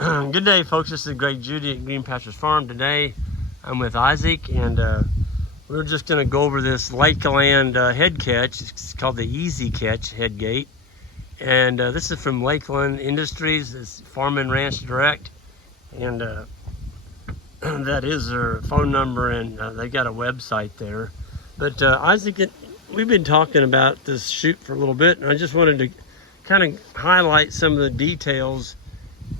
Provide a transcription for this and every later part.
Good day, folks. This is Greg Judy at Green Pastures Farm. Today, I'm with Isaac, and we're just going to go over this Lakeland head catch. It's called the Easy Catch head gate, and this is from Lakeland Industries. It's Farm and Ranch Direct, and that is their phone number, and they've got a website there. But Isaac, we've been talking about this shoot for a little bit, and I just wanted to kind of highlight some of the details.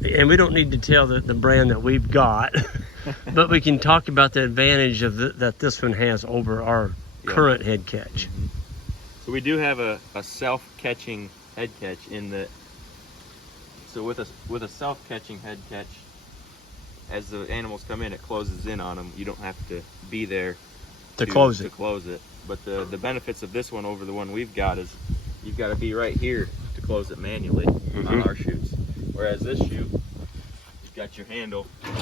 And we don't need to tell the brand that we've got, but we can talk about the advantage of that this one has over our current head catch. Mm-hmm. So we do have a self-catching head catch in the. So with a self-catching head catch, as the animals come in, it closes in on them. You don't have to be there to close it. But the benefits of this one over the one we've got is you've got to be right here to close it manually on our chutes. Whereas this chute, you've got your handle, and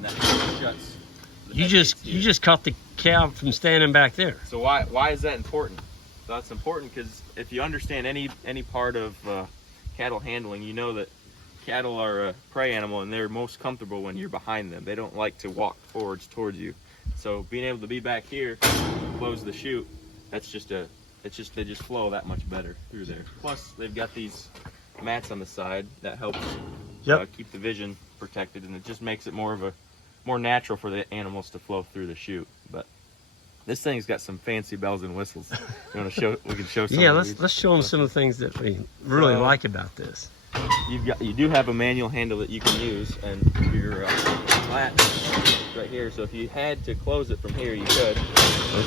that shuts. You just caught the cow from standing back there. So why is that important? So that's important because if you understand any part of cattle handling, you know that cattle are a prey animal and they're most comfortable when you're behind them. They don't like to walk forwards towards you. So being able to be back here, close the chute, they just flow that much better through there. Plus they've got these mats on the side that helps keep the vision protected, and it just makes it more natural for the animals to flow through the chute. But this thing's got some fancy bells and whistles. You want to show? We can show some. Yeah, let's show them some of the things that we really like about this. You do have a manual handle that you can use, and your flat right here. So if you had to close it from here, you could.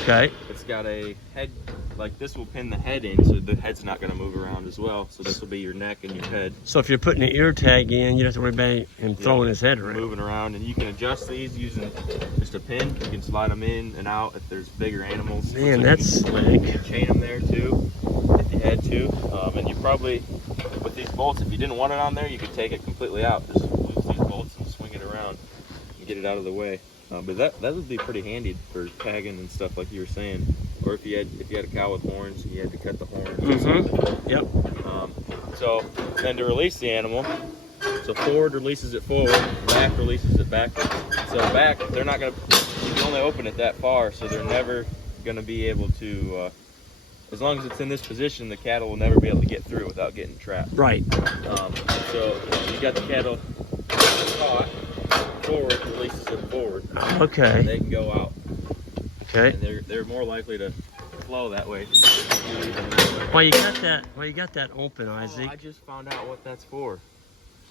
Okay. It's got a head, like this will pin the head in, so the head's not going to move around as well. So this will be your neck and your head. So if you're putting an ear tag in, you don't have to worry about him throwing his head around. Moving around, and you can adjust these using just a pin. You can slide them in and out if there's bigger animals. Man, that's slick. You can chain them there too, if you had to. And you probably, with these bolts, if you didn't want it on there, you could take it completely out. Just lose these bolts and swing it around and get it out of the way. But that would be pretty handy for tagging and stuff, like you were saying. Or if you had a cow with horns and you had to cut the horns. Mm-hmm. Yep. So then to release the animal, so forward releases it forward, back releases it backwards. So back, they're not gonna. You can only open it that far, so they're never gonna be able to. As long as it's in this position, the cattle will never be able to get through without getting trapped. Right. So you got the cattle caught. Forward releases it forward. Okay. And they can go out. Okay. And they're more likely to flow that way. Well, you got that open, Isaac. I just found out what that's for.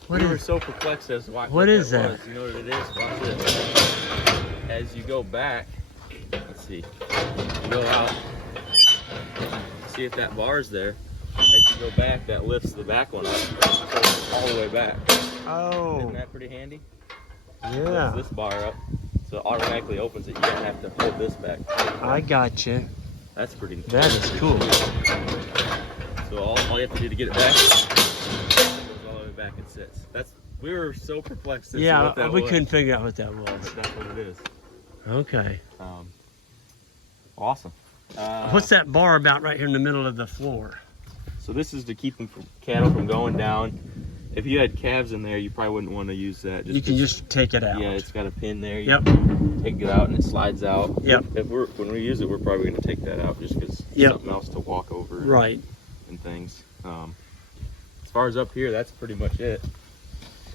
We were so perplexed as to what is that that? was. You know what it is? Watch this. As you go back, let's see. You go out. See if that bar's there. As you go back, that lifts the back one up all the way back. Oh. Isn't that pretty handy? Yeah. Lifts this bar up, so it automatically opens it. You don't have to hold this back. I got you. That's pretty. That is cool. So all you have to do to get it back, it goes all the way back and sits. We were so perplexed. Yeah, we couldn't figure out what that was. But that's what it is. Okay. Awesome. What's that bar about right here in the middle of the floor? So this is to keep cattle from going down. If you had calves in there, you probably wouldn't want to use that. You can just take it out. Yeah, it's got a pin there. Yep. Take it out and it slides out. Yep. When we use it, we're probably going to take that out just because something else to walk over. Right. And things. As far as up here, that's pretty much it.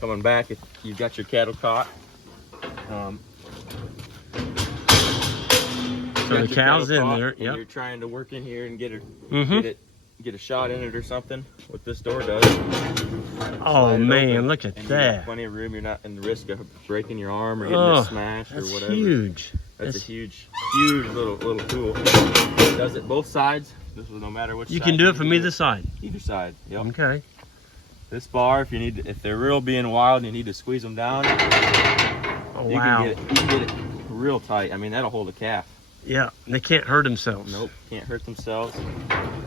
Coming back, if you've got your cattle caught. So the cow's in there. Yep. You're trying to work in here and get a shot in it or something. What this door does. Oh man, look at that! Plenty of room. You're not in the risk of breaking your arm or getting it smashed or whatever. Huge. That's a huge little tool. It does it both sides. This is no matter which. You can do it from either side. Either side. Yep. Okay. This bar, if they're real being wild and you need to squeeze them down, oh, you can get it real tight. I mean, that'll hold a calf. Yeah, they can't hurt themselves. Nope, can't hurt themselves.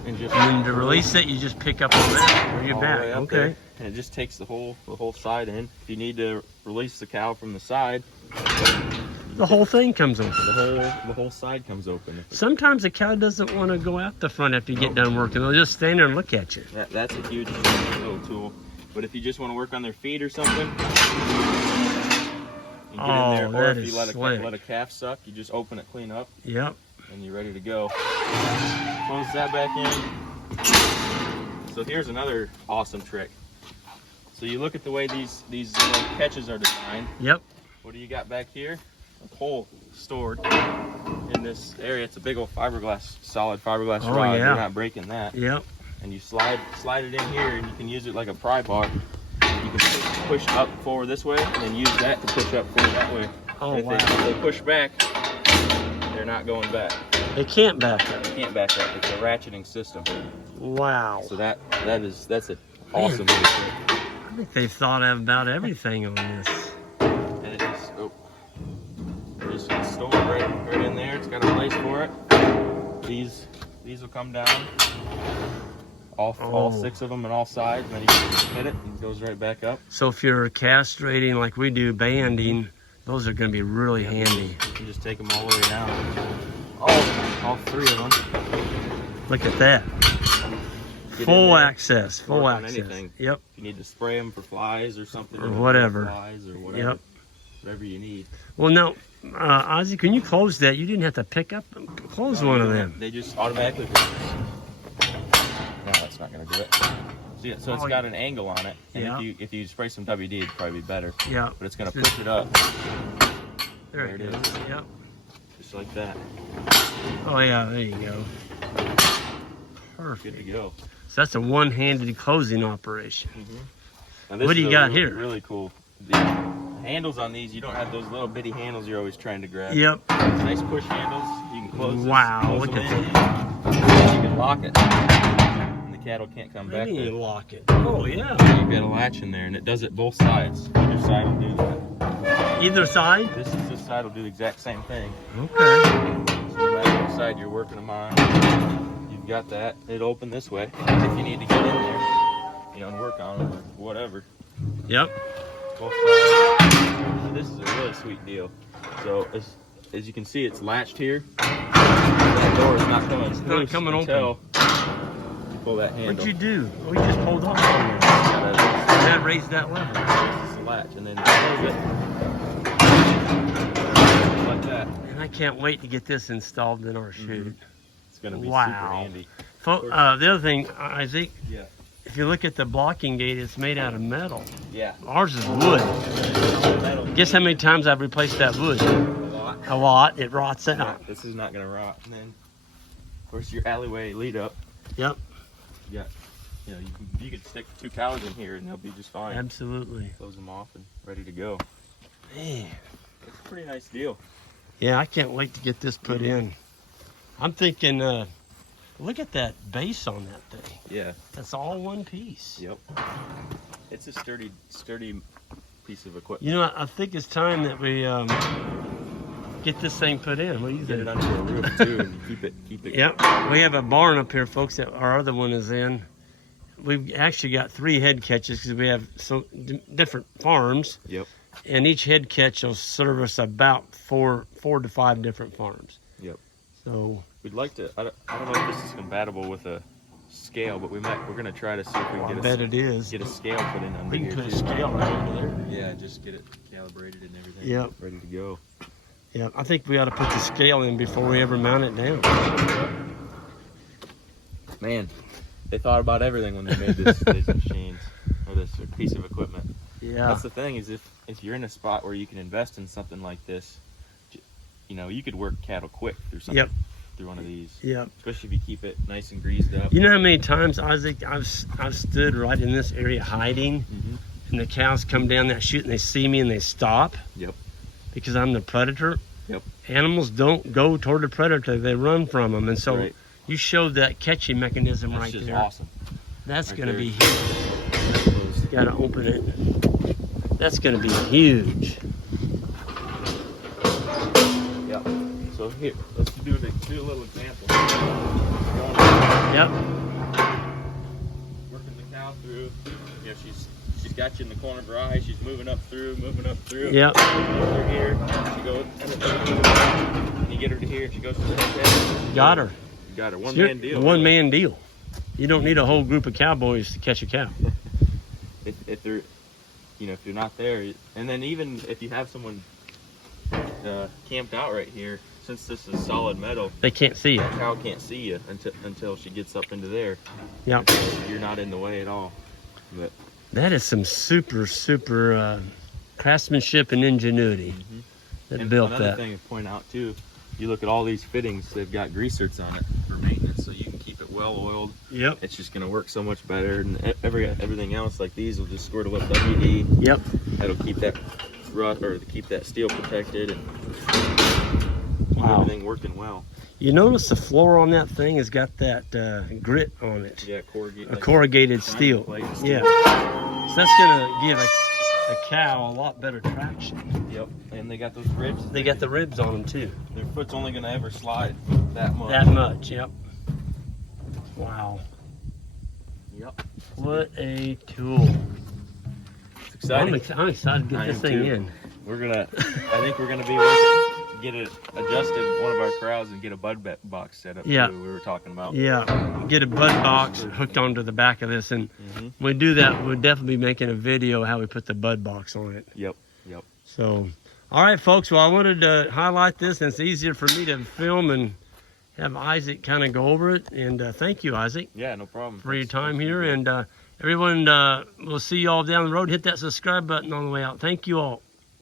And then to release it, you just pick up on that or your back. Okay. There. And it just takes the whole side in. If you need to release the cow from the side, the whole thing comes open. The whole side comes open. Sometimes a cow doesn't want to go out the front after you get done working. They'll just stand there and look at you. That's a huge little tool. But if you just want to work on their feet or something, you get Oh, in there. Or that if you is let a calf suck, you just open it clean up, Yep. and you're ready to go. Close that back in. So here's another awesome trick. So you look at the way these little catches are designed. Yep. What do you got back here? A pole stored in this area. It's a big old fiberglass, solid fiberglass Oh, rod. yeah. You're not breaking that. Yep. And you slide it in here, and you can use it like a pry bar. You can push up forward this way, and then use that to push up forward that way. Oh, If wow. they push back, they're not going back. They can't back up. They can't back up. It's a ratcheting system. Wow. So that's an awesome little trick. I think they've thought about everything on this. And it just stored right in there. It's got a place for it. These will come down. All 6 of them on all sides, and then you can hit it and it goes right back up. So if you're castrating like we do, banding, those are going to be really handy. You can just take them all the way down. All 3 of them. Look at that. Get Full in there, access. Full work on access. anything. Yep. If you need to spray them for flies or something. Or whatever. Flies or whatever. Yep. Whatever you need. Well, now, Ozzy, can you close that? You didn't have to pick up. Close one of them. They just automatically. No, that's not going to do it. So it's got an angle on it. And Yeah. if you spray some WD, it'd probably be better. Yeah. But it's going to push it up. There it is. Yep. Just like that. Oh, yeah. There you go. Perfect. Good to go. So that's a one-handed closing operation. Now this What do is you a got really, here? Really cool. The handles on these, you don't have those little bitty handles you're always trying to grab. Yep. Nice push handles. You can close this, Wow, close look them at in. You can lock it. And the cattle can't come back You there. need to lock it. Oh, yeah. You've got a latch in there, and it does it both sides. Either side will do that. Either side? This side will do the exact same thing. Okay. So no matter what side you're working them on, you've got that. It'll open this way if you need to get in there, and work on them or whatever. Yep. Both sides. So this is a really sweet deal. So as you can see, it's latched here. That door is not coming. It's not coming open. You pull that handle. What'd you do? We just pulled off on there. That raised that lever. This is the latch, and then you close it like that. And I can't wait to get this installed in our chute. It's going to be Wow. super handy. The other thing, Isaac, Yeah. if you look at the blocking gate, it's made out of metal. Yeah. Ours is wood. Guess how many times I've replaced that wood? A lot. A lot. It rots Yeah, out. this is not going to rot. And then, of course, your alleyway lead up. Yep. You got, you can stick 2 cows in here and they'll be just fine. Absolutely. Close them off and ready to go. Man. It's a pretty nice deal. Yeah, I can't wait to get this put in. I'm thinking, look at that base on that thing. Yeah. That's all one piece. Yep. It's a sturdy piece of equipment. You know, I think it's time that we get this thing put in. What do you Get think? it under a roof too, and keep it. Yep. We have a barn up here, folks, that our other one is in. We've actually got 3 head catches because we have different farms. Yep. And each head catch will service about 4 to 5 different farms. Yep. So We'd like to. I don't know if this is compatible with a scale, but we're gonna try to see if we can I bet it is. get a scale put in under We can here put a too. scale right over there. Yeah, just get it calibrated and everything. Yep. Ready to go. Yeah, I think we ought to put the scale in before we ever mount it down. Man, they thought about everything when they made these machines or this piece of equipment. Yeah. That's the thing is if you're in a spot where you can invest in something like this, you could work cattle quick through something. Yep. Through one of these. Yep. Especially if you keep it nice and greased up. You know how many times, Isaac, I've stood right in this area hiding, and the cows come down that chute and they see me and they stop. Yep. Because I'm the predator. Yep. Animals don't go toward the predator; they run from them. And so Right. you showed that catching mechanism That's right just there. awesome. That's Right going to there. be huge. Got to open it. That's going to be huge. Yep. So here, let's do a little example. Yep. Working the cow through. She's got you in the corner of her eye. She's moving up through. Yep. Through here. She goes. And you get her to here. She goes to the head. Got her. You got her. One You're man deal. a one-man deal. You don't need a whole group of cowboys to catch a cow. if they're, if you're not there, and then even if you have someone camped out right here, since this is solid metal, They can't see the it. cow can't see you until she gets up into there. Yep. So you're not in the way at all. But That is some super craftsmanship and ingenuity that and built another that. thing to point out too, you look at all these fittings, they've got grease zerks on it for maintenance, so you can keep it well oiled. Yep. It's just going to work so much better, and everything else like these will just squirt with WD. Yep. That'll keep that rut or keep that steel protected and keep Wow. everything working well. You notice the floor on that thing has got that grit on it. Yeah, corrugated. A corrugated steel. Plate and steel. Yeah. So that's gonna give a cow a lot better traction. Yep, and they got those ribs. They got the ribs on them too. Their foot's only going to ever slide that much. That much. Yep. Wow. Yep. What a tool. It's exciting. I'm excited to get I this am thing too. in. I think we're gonna be working, get it adjusted, one of our corrals, and get a bud box set up. Yeah. Too, we were talking about. Yeah, get a bud box hooked onto the back of this, and when we do that, we'll definitely be making a video how we put the bud box on it. Yep. Yep. So, all right, folks. Well, I wanted to highlight this, and it's easier for me to film and have Isaac kind of go over it. And thank you, Isaac, Yeah, no problem. for your Thanks. time here. And everyone, we'll see you all down the road. Hit that subscribe button on the way out. Thank you all.